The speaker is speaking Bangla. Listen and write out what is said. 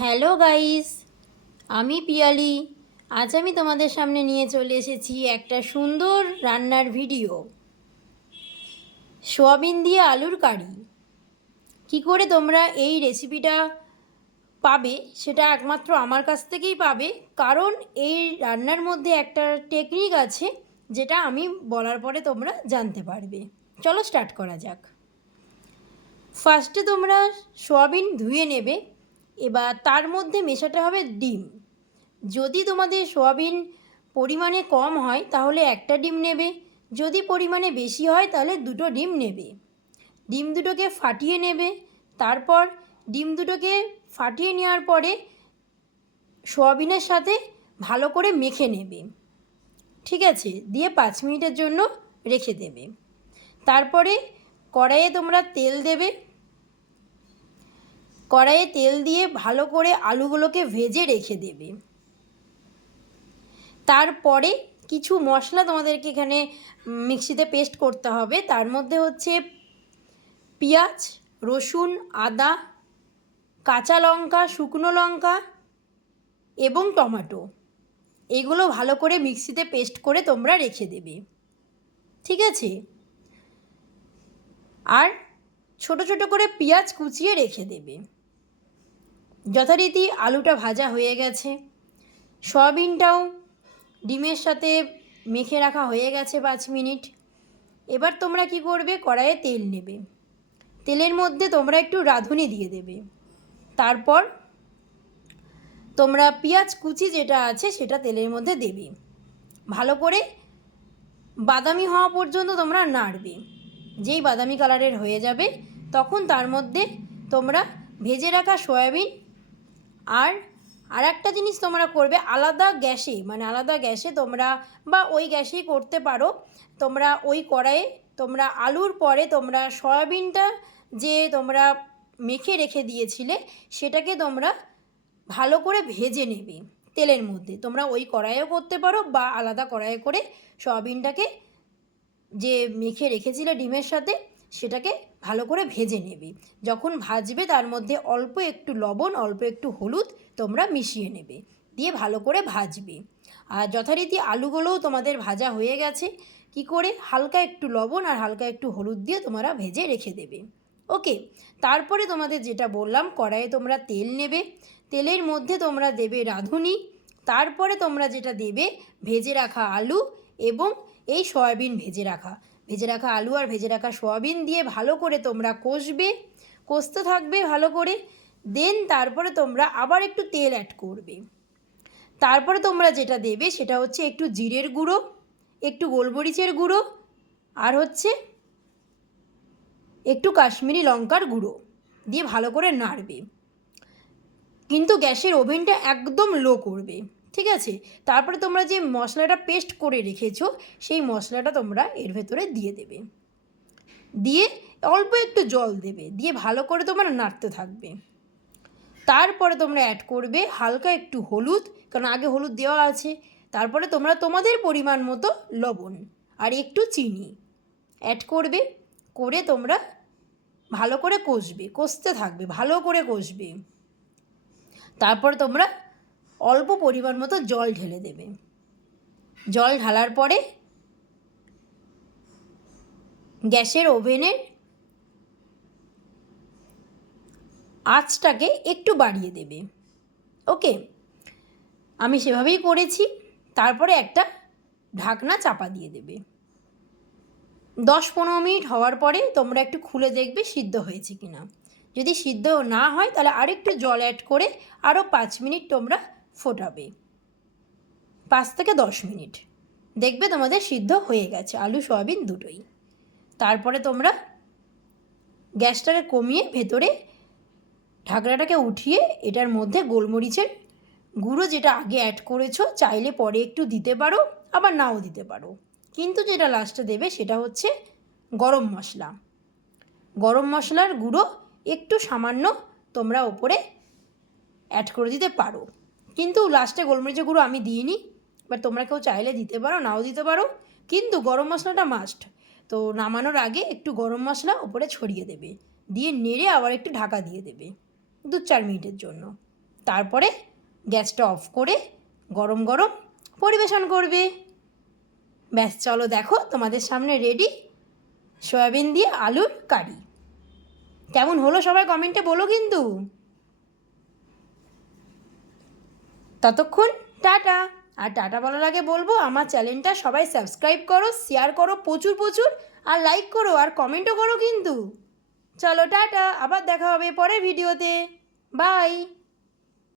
হ্যালো গাইস, আমি পিয়ালি। আজ আমি তোমাদের সামনে নিয়ে চলে এসেছি একটা সুন্দর রান্নার ভিডিও। সোয়াবিন দিয়ে আলুর কারি। কি করে তোমরা এই রেসিপিটা পাবে সেটা একমাত্র আমার কাছ থেকেই পাবে, কারণ এই রান্নার মধ্যে একটা টেকনিক আছে যেটা আমি বলার পরে তোমরা জানতে পারবে। চলো স্টার্ট করা যাক। ফার্স্টে তোমরা সোয়াবিন ধুয়ে নেবে, এবার তার মধ্যে মেশাতে হবে ডিম। যদি তোমাদের সোয়াবিন পরিমাণে কম হয় তাহলে একটা ডিম নেবে, যদি পরিমাণে বেশি হয় তাহলে দুটো ডিম নেবে। ডিম দুটোকে ফাটিয়ে নেবে। তারপর ডিম দুটোকে ফাটিয়ে নেওয়ার পরে সোয়াবিনের সাথে ভালো করে মেখে নেবে, ঠিক আছে? দিয়ে 5 মিনিটের জন্য রেখে দেবে। তারপরে কড়াইয়ে তোমরা তেল দেবে। কড়াইয়ে তেল দিয়ে ভালো করে আলুগুলোকে ভেজে রেখে দেবে। তারপরে কিছু মশলা তোমাদেরকে এখানে মিক্সিতে পেস্ট করতে হবে। তার মধ্যে হচ্ছে পেঁয়াজ, রসুন, আদা, কাঁচা লঙ্কা, শুকনো লঙ্কা এবং টমেটো। এগুলো ভালো করে মিক্সিতে পেস্ট করে তোমরা রেখে দেবে, ঠিক আছে? আর ছোট ছোট করে পেঁয়াজ কুচিয়ে রেখে দেবে। যথারীতি আলুটা ভাজা হয়ে গেছে, সয়াবিনটাও ডিমের সাথে মেখে রাখা হয়ে গেছে 5 মিনিট। এবার তোমরা কি করবে, কড়াইয়ে তেল নেবে। তেলের মধ্যে তোমরা একটু রাঁধুনি দিয়ে দেবে। তারপর তোমরা পেঁয়াজ কুচি যেটা আছে সেটা তেলের মধ্যে দেবে। ভালো করে বাদামি হওয়া পর্যন্ত তোমরা নাড়বে। যেই বাদামি কালারের হয়ে যাবে তখন তার মধ্যে তোমরা ভেজে রাখা সয়াবিন আর একটা জিনিস তোমরা করবে, আলাদা গ্যাসে তোমরা বা ওই গ্যাসেই করতে পারো। তোমরা ওই কড়াইয়ে তোমরা আলুর পরে তোমরা সয়াবিনটা যে তোমরা মেখে রেখে দিয়েছিলে সেটাকে তোমরা ভালো করে ভেজে নেবে তেলের মধ্যে। তোমরা ওই কড়াইয়েও করতে পারো বা আলাদা কড়াইয়ে করে সয়াবিনটাকে যে মেখে রেখেছিলে ডিমের সাথে সেটাকে ভালো করে ভেজে নেবে। যখন ভাজবে তার মধ্যে অল্প একটু লবণ, অল্প একটু হলুদ তোমরা মিশিয়ে নেবে, দিয়ে ভালো করে ভাজবে। আর যথারীতি আলুগুলোও তোমাদের ভাজা হয়ে গেছে। কি করে, হালকা একটু লবণ আর হালকা একটু হলুদ দিয়ে তোমরা ভেজে রেখে দেবে। ওকে, তারপরে তোমাদের যেটা বললাম, কড়াইয়ে তোমরা তেল নেবে। তেলের মধ্যে তোমরা দেবে রাঁধুনি। তারপরে তোমরা যেটা দেবে, ভেজে রাখা আলু এবং এই সয়াবিন ভেজে রাখা আলু আর ভেজে রাখা সয়াবিন দিয়ে ভালো করে তোমরা কষতে থাকবে ভালো করে। দেন তারপরে তোমরা আবার একটু তেল অ্যাড করবে। তারপরে তোমরা যেটা দেবে সেটা হচ্ছে একটু জিরের গুঁড়ো, একটু গোলমরিচের গুঁড়ো আর হচ্ছে একটু কাশ্মীরি লঙ্কার গুঁড়ো দিয়ে ভালো করে নাড়বে। কিন্তু গ্যাসের ওভেনটা একদম লো করবে, ঠিক আছে? তারপরে তোমরা যে মশলাটা পেস্ট করে রেখেছো সেই মশলাটা তোমরা এর ভেতরে দিয়ে দেবে। দিয়ে অল্প একটু জল দেবে, দিয়ে ভালো করে তোমরা নাড়তে থাকবে। তারপরে তোমরা অ্যাড করবে হালকা একটু হলুদ, কারণ আগে হলুদ দেওয়া আছে। তারপরে তোমরা তোমাদের পরিমাণ মতো লবণ আর একটু চিনি অ্যাড করবে। করে তোমরা ভালো করে কষতে থাকবে, ভালো করে কষবে। তারপর তোমরা অল্প পরিমাণ মতো জল ঢেলে দেবে। জল ঢালার পরে গ্যাসের ওভেনের আঁচটাকে একটু বাড়িয়ে দেবে। ওকে, আমি সেভাবেই করেছি। তারপরে একটা ঢাকনা চাপা দিয়ে দেবে। 10-15 মিনিট হওয়ার পরে তোমরা একটু খুলে দেখবে সিদ্ধ হয়েছে কি না। যদি সিদ্ধ না হয় তাহলে আরেকটু জল অ্যাড করে আরও 5 মিনিট তোমরা ফোটাবে। 5 থেকে 10 মিনিট দেখবে তোমাদের সিদ্ধ হয়ে গেছে আলু সয়াবিন দুটোই। তারপরে তোমরা গ্যাসটাকে কমিয়ে ভেতরে ঢাকনাটাকে উঠিয়ে এটার মধ্যে গোলমরিচের গুঁড়ো যেটা আগে অ্যাড করেছো চাইলে পরে একটু দিতে পারো, আবার নাও দিতে পারো। কিন্তু যেটা লাস্টে দেবে সেটা হচ্ছে গরম মশলা। গরম মশলার গুঁড়ো একটু সামান্য তোমরা ওপরে অ্যাড করে দিতে পারো, কিন্তু লাস্টে গোলমরিচের গুঁড়ো আমি দিইনি। এবার তোমরা কেউ চাইলে দিতে পারো, নাও দিতে পারো, কিন্তু গরম মশলাটা মাস্ট। তো নামানোর আগে একটু গরম মশলা ওপরে ছড়িয়ে দেবে, দিয়ে নেড়ে আবার একটু ঢাকা দিয়ে দেবে 2-4 মিনিটের জন্য। তারপরে গ্যাসটা অফ করে গরম গরম পরিবেশন করবে। ব্যাস, চলো দেখো তোমাদের সামনে রেডি সয়াবিন দিয়ে আলুর কারি। কেমন হলো সবাই কমেন্টে বলো কিন্তু। ততক্ষণ টাটা। আর টাটা বলার আগে বলবো, আমার চ্যানেলটা সবাই সাবস্ক্রাইব করো, শেয়ার করো প্রচুর প্রচুর, আর লাইক করো আর কমেন্টও করো কিন্তু। চলো টাটা, আবার দেখা হবে পরের ভিডিওতে। বাই।